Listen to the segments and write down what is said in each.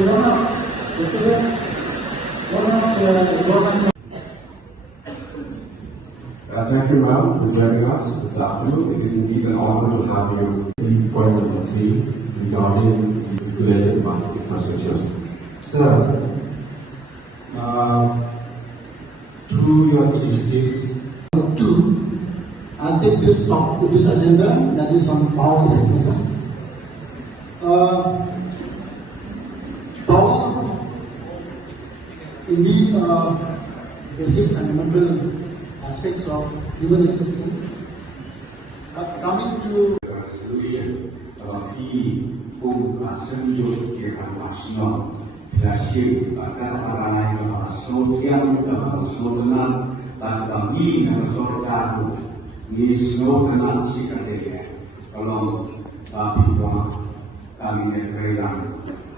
Thank you, ma'am, for joining us this afternoon. It is indeed an honor to have you. Point number 3 regarding the related market infrastructure. Sir, through your initiatives, I'll take this agenda that is on power sector. Power, indeed, basic fundamental aspects of human existence. Coming to solution, solution national, leadership, solution national, dan kami nasional ni nasional sikatnya. Kalau pihak kami negara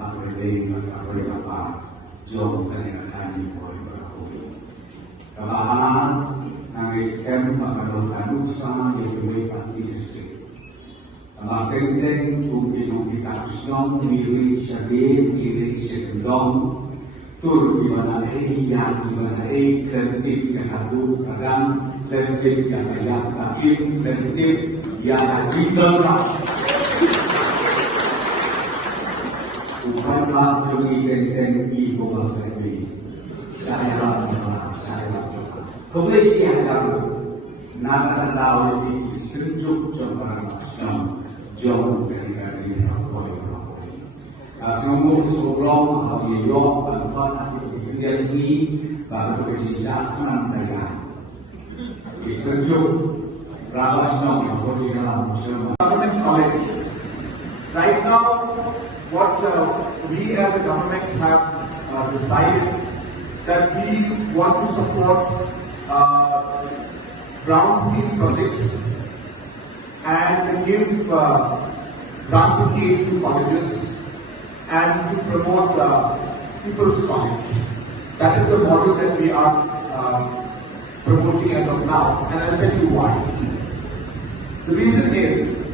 apa jom kerana boleh berlaku. Kalau ang SKM pagkaroon sa Gateway Party District. Ang pagkenteng kung pinong umili sa din, umili sa kundong, turut di mana yang di mana tertib yang harus kadang tertib yang layak tapi tertib yang jika bukanlah demi benteng ibu bapa ini. Saya Kongres yang baru nakakatawa di sejuk coba sang jom dari Kapolri. Semua sebelum hari yok tempat dia sini baru bersisa mereka. Di sejuk rawasnya Kapolri dalam government college. Right now, what we as a government have decided that we want to support brownfield projects and give granted aid to colleges and to promote people's college. That is the model that we are promoting as of now, and I'll tell you why. The reason is